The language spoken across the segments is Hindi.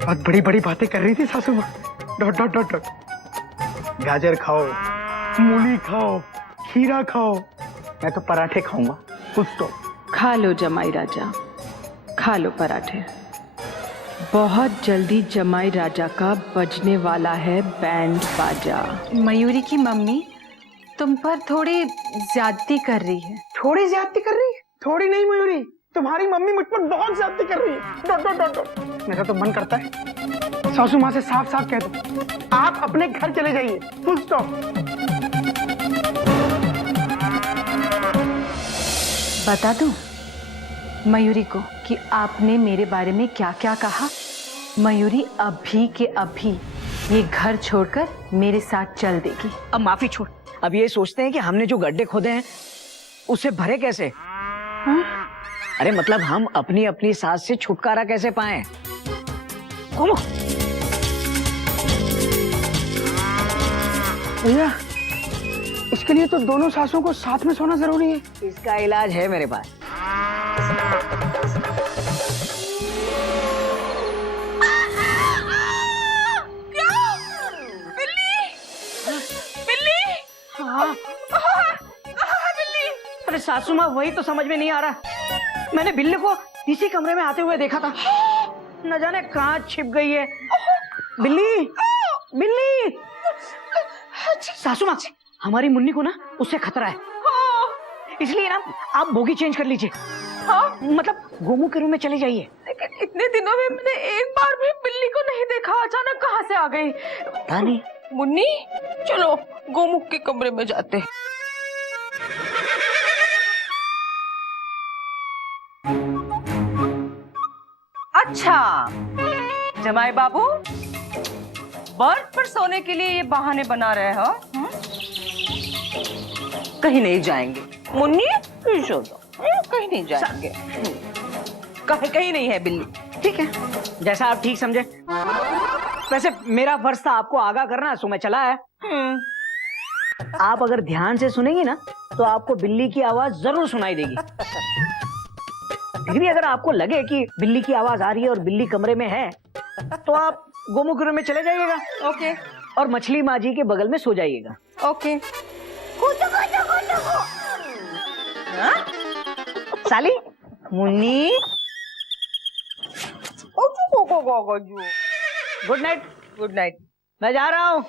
बहुत बड़ी बड़ी बातें कर रही थी सासू माँ। Dot dot dot dot. गाजर खाओ, मूली खाओ, खीरा खाओ, मैं तो पराठे खाऊंगा। कुछ तो खा लो जमाई राजा, खा लो पराठे। बहुत जल्दी जमाई राजा का बजने वाला है बैंड बाजा। मयूरी की मम्मी तुम पर थोड़ी ज्यादती कर रही है। थोड़ी ज्यादती कर रही है? थोड़ी नहीं मयूरी, तुम्हारी मम्मी मुझ पर बहुत ज्यादती कर रही है। Dot dot dot dot. मेरा तो मन करता है सासू माँ से साफ साफ कह दो, आप अपने घर चले जाइए। Full stop. बता दूं मयूरी को कि आपने मेरे बारे में क्या क्या कहा? मयूरी अभी के अभी ये घर छोड़कर मेरे साथ चल देगी। अब माफी छोड़, अब ये सोचते हैं कि हमने जो गड्ढे खोदे हैं उसे भरे कैसे? अरे मतलब हम अपनी अपनी सास से छुटकारा कैसे पाएं? भैया, इसके लिए तो दोनों सासों को साथ में सोना जरूरी है। इसका इलाज है मेरे पास। अरे सासू माँ, वही तो समझ में नहीं आ रहा। मैंने बिल्ली को इसी कमरे में आते हुए देखा था, न जाने कहाँ छिप गई है। बिल्ली, बिल्ली। सासू माँ, हमारी मुन्नी को ना उससे खतरा है, इसलिए ना आप बोगी चेंज कर लीजिए। मतलब गोमू के रूम में चले जाइए। लेकिन इतने दिनों में मैंने एक बार भी बिल्ली को नहीं देखा, अचानक कहाँ से आ गई? पता नहीं। मुन्नी चलो गोमुख के कमरे में जाते हैं। अच्छा जमाई बाबू, बर्थ पर सोने के लिए ये बहाने बना रहे हो? कहीं नहीं जाएंगे मुन्नी, कहीं नहीं जाएंगे। कहीं नहीं है बिल्ली। ठीक है, जैसा आप ठीक समझे। वैसे मेरा फर्ज था आपको आगाह करना, सो मैं चला है। आप अगर ध्यान से सुनेंगी ना तो आपको बिल्ली की आवाज जरूर सुनाई देगी। फिर भी अगर आपको लगे कि बिल्ली की आवाज आ रही है और बिल्ली कमरे में है, तो आप गोमुख में चले जाइएगा। ओके। और मछली माँ जी के बगल में सो जाइएगा। ओके। साली Munni, good night. Good night. मैं जा रहा हूँ।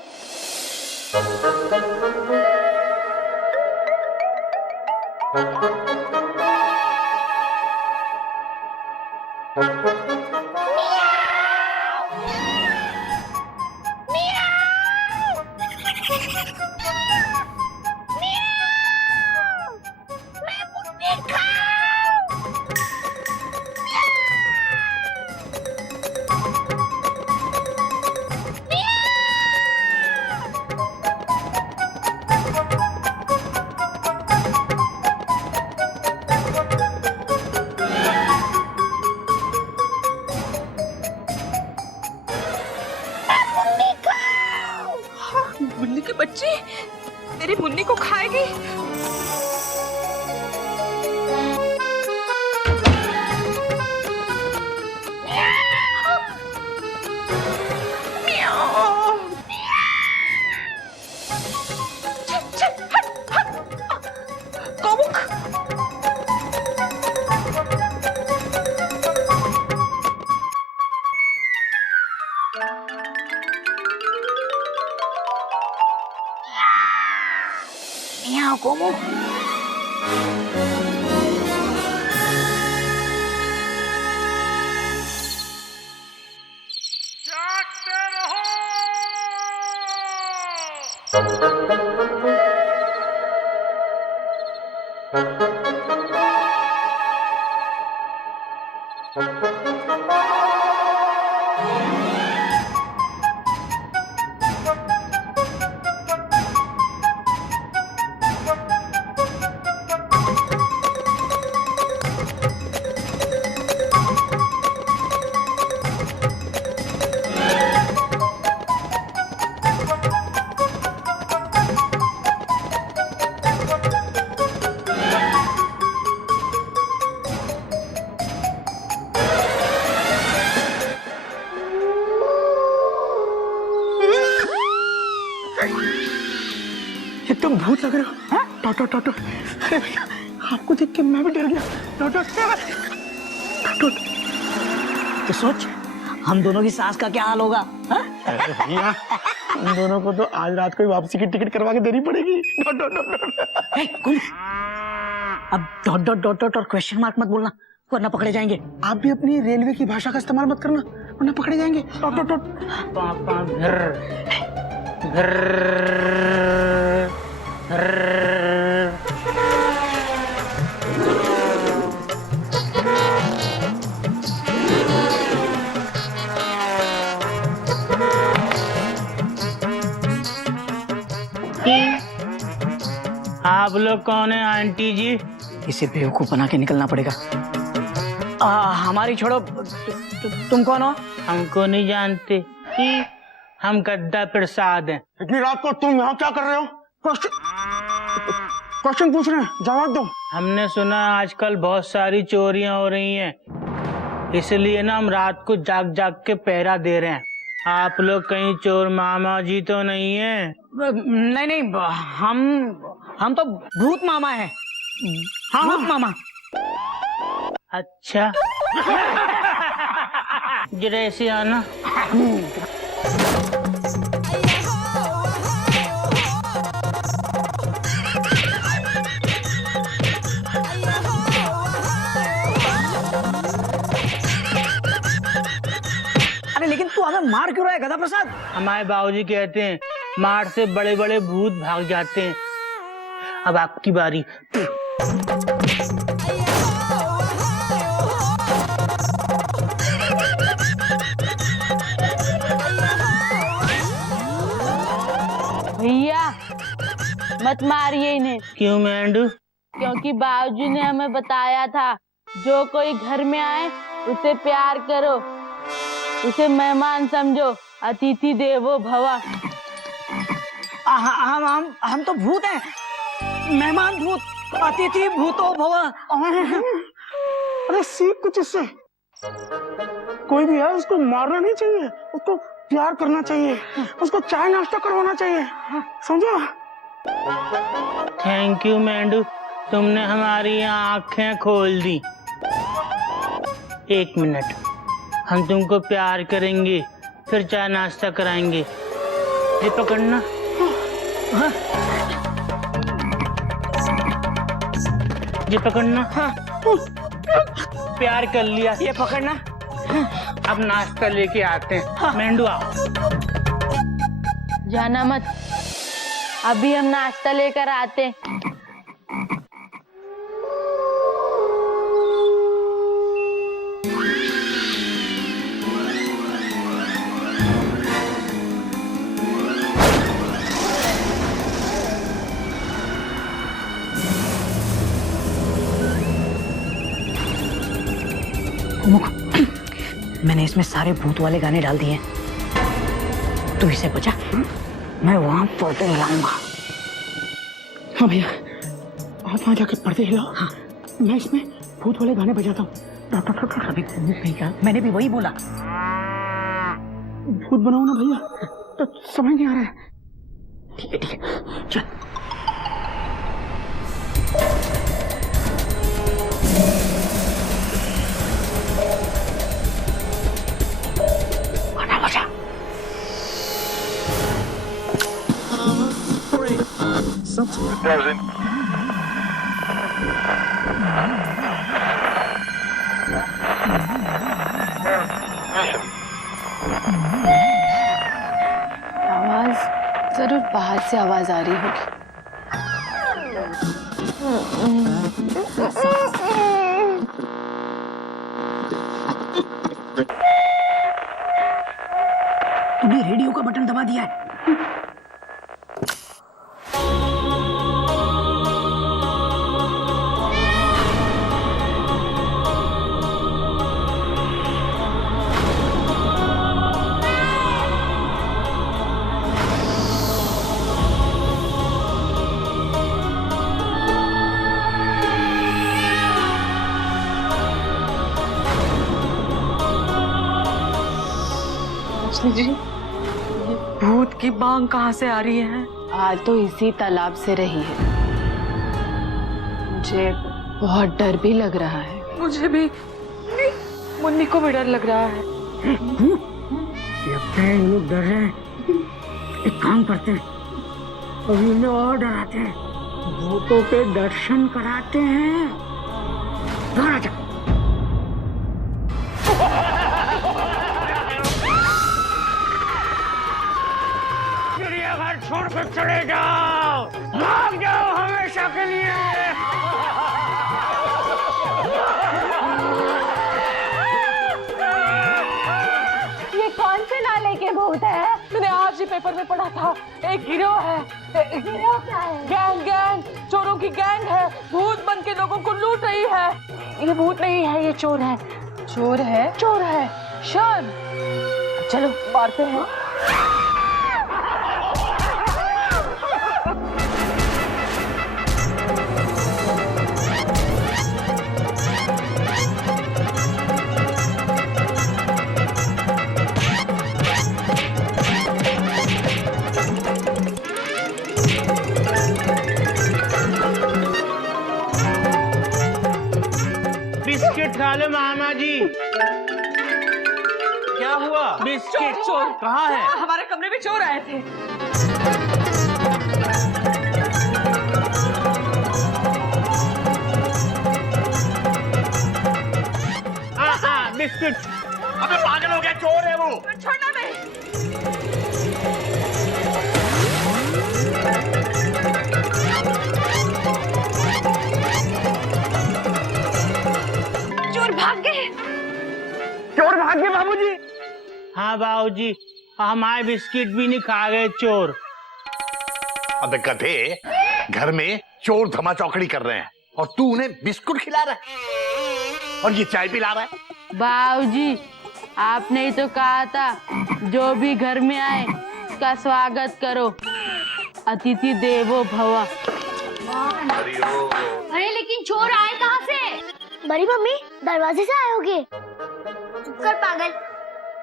बिल्ली की बच्ची मेरी मुन्नी को खाएगी। Gomu, dot dot dot. अरे भैया आपको देख के मैं भी डर गया। Dot dot dot dot. तो सोच हम दोनों की सास का क्या हाल होगा। हाँ? अरे भैया हम दोनों को तो आज रात को ही वापसी की टिकट करवा के देनी पड़ेगी। Dot dot dot dot. ए, कौन? अब डॉट डॉट डॉट डॉट और क्वेश्चन मार्क मत बोलना वरना पकड़े जाएंगे। आप भी अपनी रेलवे की भाषा का इस्तेमाल मत करना वरना पकड़े जाएंगे। Dot dot dot. पापा घर घर आप लोग कौन है आंटी जी? इसे बेवकूफ बना के निकलना पड़ेगा। हमारी छोड़ो, तुम कौन हो? हमको नहीं जानते कि हम गद्दा प्रसाद हैं। इतनी रात को तुम यहाँ क्या कर रहे हो? क्वेश्चन पूछ रहे हैं, जवाब दो। हमने सुना आजकल बहुत सारी चोरियां हो रही हैं, इसलिए ना हम रात को जाग जाग के पहरा दे रहे हैं। आप लोग कहीं चोर मामा जी तो नहीं है? नहीं नहीं, हम तो भूत मामा है। हाँ भूत मामा। अच्छा जरा ऐसे आना। अरे लेकिन तू हमें मार क्यों रहा है गधा प्रसाद? हमारे बाबूजी कहते हैं मार से बड़े बड़े भूत भाग जाते हैं। अब आपकी बारी। भैया मत मारिए इन्हें, क्यों मेंढू? क्योंकि बाबूजी ने हमें बताया था जो कोई घर में आए उसे प्यार करो, उसे मेहमान समझो, अतिथि देवो भव। हम तो भूत हैं, मेहमान भूत, अतिथि भूतो भव। अरे सीख कुछ इससे। कोई भी है उसको मारना नहीं चाहिए, उसको प्यार करना चाहिए, उसको चाय नाश्ता करवाना चाहिए, समझो? थैंक यू मेंढू, तुमने हमारी आंखें खोल दी। एक मिनट, हम तुमको प्यार करेंगे फिर चाय नाश्ता कराएंगे। ये पकड़ना। ये पकड़ना। प्यार कर लिया। ये पकड़ना। अब नाश्ता लेके आते हैं। मेंढू आओ। जाना मत, अभी हम नाश्ता लेकर आते हैं। मैंने इसमें सारे भूत वाले गाने डाल दिए हैं, तू इसे बचा, मैं वहां पर्दे हिलाऊंगा। हाँ भैया आप वहाँ जाके पर्दे हिलाओ। हाँ मैं इसमें भूत वाले गाने बजाता हूँ। अभी भूत नहीं कहा, मैंने भी वही बोला। भूत बनाओ ना भैया, तो समझ नहीं आ रहा है। ठीक है ठीक है, चल। आवाज जरूर बाहर से आवाज आ रही होगी। तूने रेडियो का बटन दबा दिया है। जी भूत की बांग कहाँ से आ रही है? आ तो इसी तालाब से रही है। मुझे बहुत डर भी लग रहा है। मुझे भी, मुन्नी को भी डर लग रहा है। लगता है ये लोग डर रहे हैं। एक काम करते हैं, अभी इन्हें और डराते हैं, भूतों के दर्शन कराते हैं। बाहर आ जाओ। चिड़ियाघर छोड़ कर चले जाओ, भाग जाओ हमेशा के लिए। ये कौन से नाले के भूत है? मैंने आज ही पेपर में पढ़ा था, एक गिरोह है। गिरोह क्या है? गैंग चोरों की गैंग है, भूत बन के लोगों को लूट रही है। ये भूत नहीं है, ये चोर है। चोर है? चोर है शान। चलो मारते हैं। बिस्किट खा लो मामा जी। क्या हुआ? बिस्किट। चोर कहाँ है? हमारे कमरे में चोर आए थे। बिस्किट। अबे पागल हो गया, चोर है वो। छोड़ना नहीं। चोर भाग गए। चोर भाग गए बाबूजी। हाँ बाबूजी, हमारे बिस्किट भी नहीं खा गए चोर। अबे गधे, घर में चोर धमा चौकड़ी कर रहे हैं और तू उन्हें बिस्कुट खिला रहा है और ये चाय पिला रहा है। बाबूजी, आपने ही तो कहा था जो भी घर में आए उसका स्वागत करो, अतिथि देवो भव। अरे लेकिन चोर आए कहाँ से? बड़ी मम्मी दरवाजे से आए होंगे। चुप कर पागल,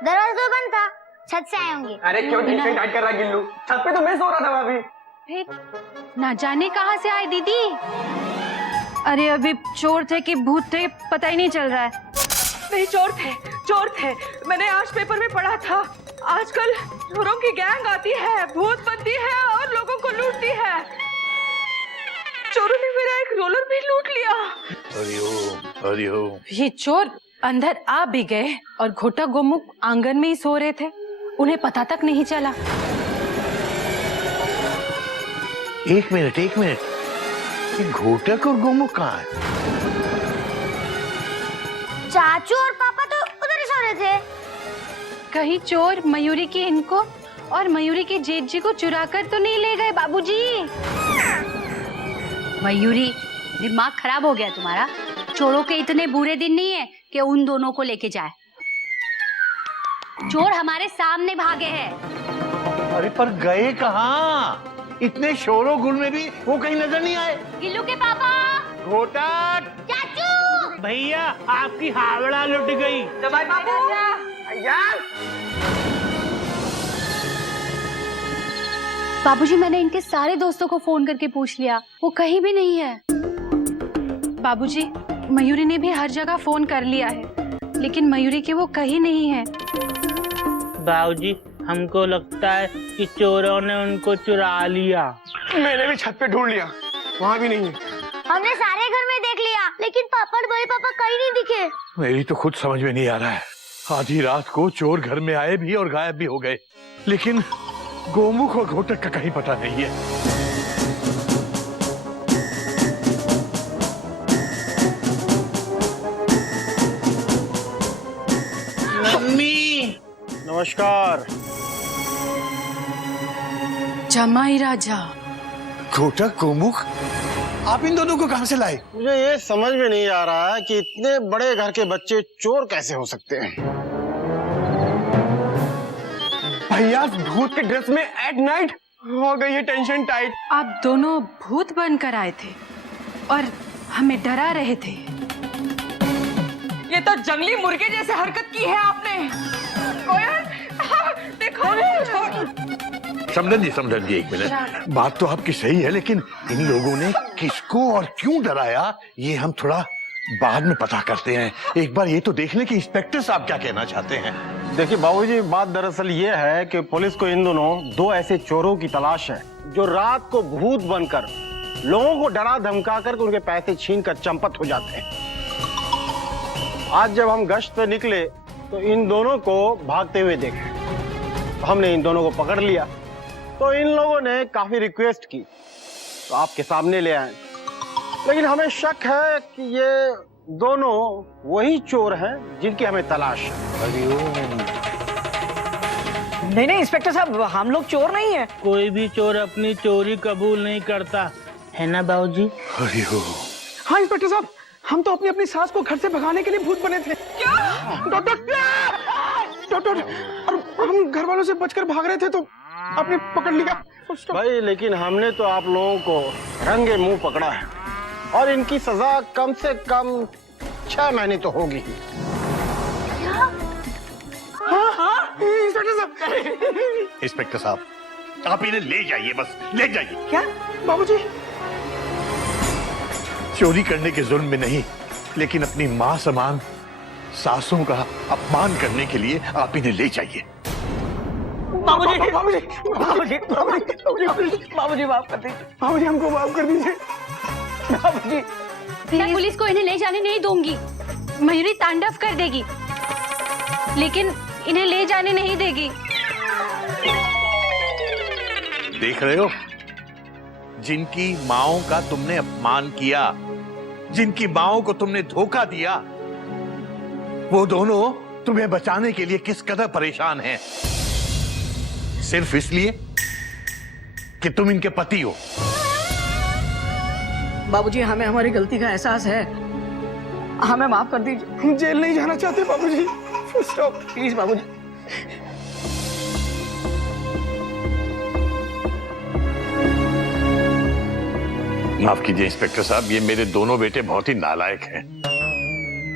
दरवाजा तो बंद था, छत से आए होंगे। अरे क्यों टेंशन टाइट कर रहा है गिल्लू? छत पे तो मैं सो रहा था भाभी। फिर ना जाने कहाँ से आए दीदी। अरे अभी चोर थे कि भूत थे पता ही नहीं चल रहा है। नहीं, चोर थे। मैंने आज पेपर में पढ़ा था, आजकल चोरों की गैंग आती है, भूत बनती है और लोगों को लूटती है। चोरों ने मेरा एक रोलर भी लूट लिया। हरिओम। ये चोर अंदर आ भी गए और घोटा गोमुख आंगन में ही सो रहे थे, उन्हें पता तक नहीं चला। एक मिनट, ये घोटक और गोमुख कहाँ है? चाचू और पापा तो उधर ही सो रहे थे। कहीं चोर मयूरी की इनको और मयूरी के जेठ जी को चुरा कर तो नहीं ले गए बाबूजी? मयूरी, दिमाग खराब हो गया तुम्हारा। चोरों के इतने बुरे दिन नहीं है कि उन दोनों को लेके जाए। चोर हमारे सामने भागे हैं। अरे पर गए कहाँ? इतने शोरों गुल में भी वो कहीं नजर नहीं आए। गिल्लू के पापा, घोटक, चाचू। भैया आपकी हावड़ा लुट गई। बाबूजी, मैंने इनके सारे दोस्तों को फोन करके पूछ लिया, वो कहीं भी नहीं है। बाबूजी, मयूरी ने भी हर जगह फोन कर लिया है, लेकिन मयूरी के वो कहीं नहीं है। बाबूजी, हमको लगता है कि चोरों ने उनको चुरा लिया। मैंने भी छत पे ढूंढ लिया, वहाँ भी नहीं है। हमने सारे घर में देख लिया, लेकिन पापा और बड़े पापा कहीं नहीं दिखे। मेरी तो खुद समझ में नहीं आ रहा है। आधी रात को चोर घर में आए भी और गायब भी हो गए, लेकिन गोमुख और घोटक का कहीं पता नहीं है। मम्मी, नमस्कार। जमाई राजा। घोटक, गोमुख, आप इन दोनों को कहां से लाए? मुझे ये समझ में नहीं आ रहा है कि इतने बड़े घर के बच्चे चोर कैसे हो सकते हैं। भैया भूत के ड्रेस में एट नाइट हो गई है टेंशन टाइट। आप दोनों भूत बनकर आए थे और हमें डरा रहे थे। ये तो जंगली मुर्गे जैसे हरकत की है आपने। कोयल, देखो। समझन जी एक मिनट, बात तो आपकी सही है, लेकिन इन लोगों ने किसको और क्यों डराया ये हम थोड़ा बाद में पता करते हैं। एक बार ये तो देख लें कि इंस्पेक्टर साहब क्या कहना चाहते हैं। देखिए बाबूजी, बात दरअसल ये है कि पुलिस को इन दोनों दो ऐसे चोरों की तलाश है जो रात को भूत बनकर लोगों को डरा धमका कर उनके पैसे छीन कर चंपत हो जाते हैं। आज जब हम गश्त पे निकले तो इन दोनों को भागते हुए देखे, हमने इन दोनों को पकड़ लिया। तो इन लोगों ने काफी रिक्वेस्ट की तो आपके सामने ले आए, लेकिन हमें शक है कि ये दोनों वही चोर हैं जिनकी हमें तलाश है। नहीं नहीं इंस्पेक्टर साहब, हम लोग चोर नहीं है। कोई भी चोर अपनी चोरी कबूल नहीं करता है ना बाबूजी? हाँ इंस्पेक्टर साहब, हम तो अपनी अपनी सास को घर से भगाने के लिए भूत बने थे। डॉक्टर, और हम घर वालों से बचकर भाग रहे थे तो आपने पकड़ लिया। भाई लेकिन हमने तो आप लोगों को रंगे मुंह पकड़ा है और इनकी सजा कम से कम 6 महीने तो होगी। इंस्पेक्टर साहब, आप इन्हें ले जाइए, बस ले जाइए। क्या बाबूजी? चोरी करने के जुर्म में नहीं, लेकिन अपनी माँ समान सासों का अपमान करने के लिए आप इन्हें ले जाइए। बाबूजी बाबूजी बाबूजी बाबूजी माफ कर दीजिए। बाबूजी हमको माफ कर दीजिए। बाबूजी मैं पुलिस को इन्हें ले जाने नहीं दूंगी। मयूरी तांडव कर देगी, लेकिन इन्हें ले जाने नहीं देगी। देख रहे हो, जिनकी माओं का तुमने अपमान किया, जिनकी माओं को तुमने धोखा दिया, वो दोनों तुम्हें बचाने के लिए किस कदर परेशान हैं, सिर्फ इसलिए कि तुम इनके पति हो। बाबूजी हमें हमारी गलती का एहसास है, हमें माफ कर दीजिए। हम जेल नहीं जाना चाहते बाबूजी। स्टॉप प्लीज बाबूजी। माफ कीजिए इंस्पेक्टर साहब, ये मेरे दोनों बेटे बहुत ही नालायक हैं,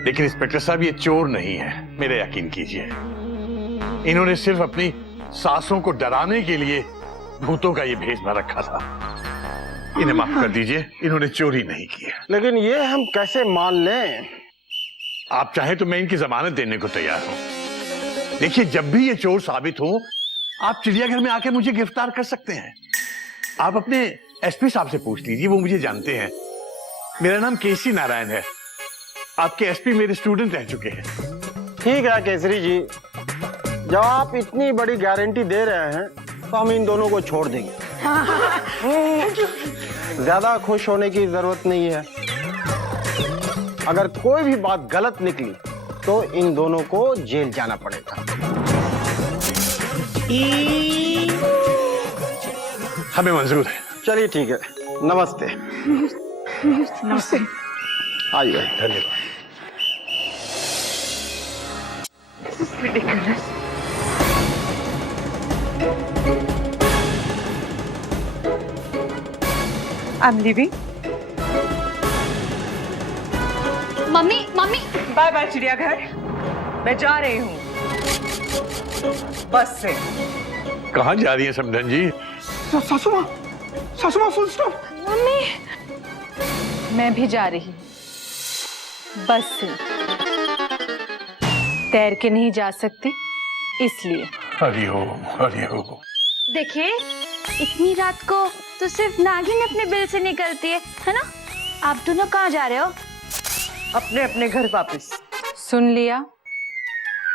लेकिन इंस्पेक्टर साहब ये चोर नहीं है, मेरे यकीन कीजिए। इन्होंने सिर्फ अपनी सासों को डराने के लिए भूतों का ये भेष में रखा था। इन्हें माफ कर दीजिए, इन्होंने चोरी नहीं की है। लेकिन ये हम कैसे मान लें? आप चाहे तो मैं इनकी जमानत देने को तैयार हूं। देखिए, जब भी ये चोर साबित हो, आप चिड़ियाघर में आके मुझे गिरफ्तार कर सकते हैं। आप अपने एसपी साहब से पूछ लीजिए, वो मुझे जानते हैं। मेरा नाम केसी नारायण है। आपके एसपी मेरे स्टूडेंट रह चुके हैं। ठीक है केसरी जी, जब आप इतनी बड़ी गारंटी दे रहे हैं तो हम इन दोनों को छोड़ देंगे। ज्यादा खुश होने की जरूरत नहीं है। अगर कोई भी बात गलत निकली तो इन दोनों को जेल जाना पड़ेगा। हमें मंजूर है। चलिए ठीक है, नमस्ते। नमस्ते। आइए। धन्यवाद। I'm leaving. Mummy mummy bye bye चिड़ियाघर, मैं जा रही हूँ बस से। कहाँ जा रही है समधन जी? सासू माँ फुल स्टॉप। मैं भी जा रही, बस से। तैर के नहीं जा सकती, इसलिए। हरिओम हरिओम। देखिए, इतनी रात को तो सिर्फ नागिन अपने बिल से निकलती है ना? आप दोनों कहाँ जा रहे हो? अपने अपने घर वापस। सुन लिया?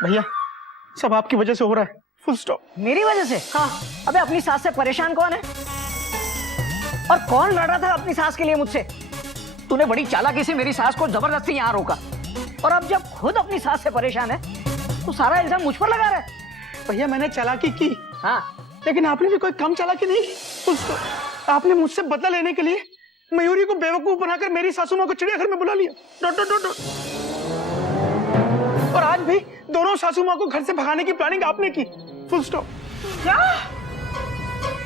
भैया, सब आपकी वजह से हो रहा है। Full stop. मेरी वजह से? हाँ। अबे अपनी सास से परेशान कौन है? और कौन लड़ रहा था अपनी सास के लिए मुझसे? तूने बड़ी चालाकी से मेरी सास को जबरदस्ती यहाँ रोका, और अब जब खुद अपनी सास से परेशान है तो सारा इल्जाम मुझ पर लगा रहा है। भैया मैंने चालाकी की, हाँ, लेकिन आपने भी कोई कम चालाकी नहीं की। Full stop. आपने मुझसे बदला लेने के लिए मयूरी को बेवकूफ बनाकर मेरी सासू माँ को चिड़ियाघर में बुला लिया। Dot dot dot dot. और आज भी दोनों सासू माँ को घर से भगाने की प्लानिंग आपने की। Full stop. क्या?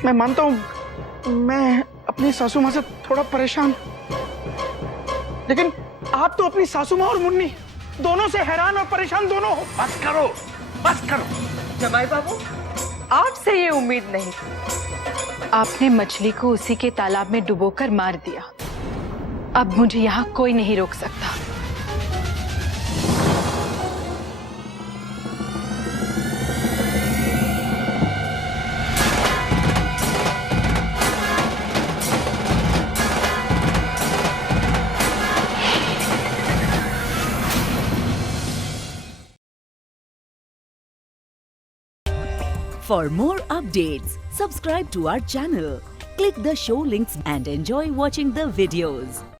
मैं मानता हूँ मैं अपनी सासू माँ से थोड़ा परेशान, लेकिन आप तो अपनी सासू माँ और मुन्नी दोनों से हैरान और परेशान दोनों हो। बस करो, बस करो। जमाई बाबू, आपसे ये उम्मीद नहीं। आपने मछली को उसी के तालाब में डुबोकर मार दिया। अब मुझे यहाँ कोई नहीं रोक सकता। For more updates, subscribe to our channel, click the show links and enjoy watching the videos.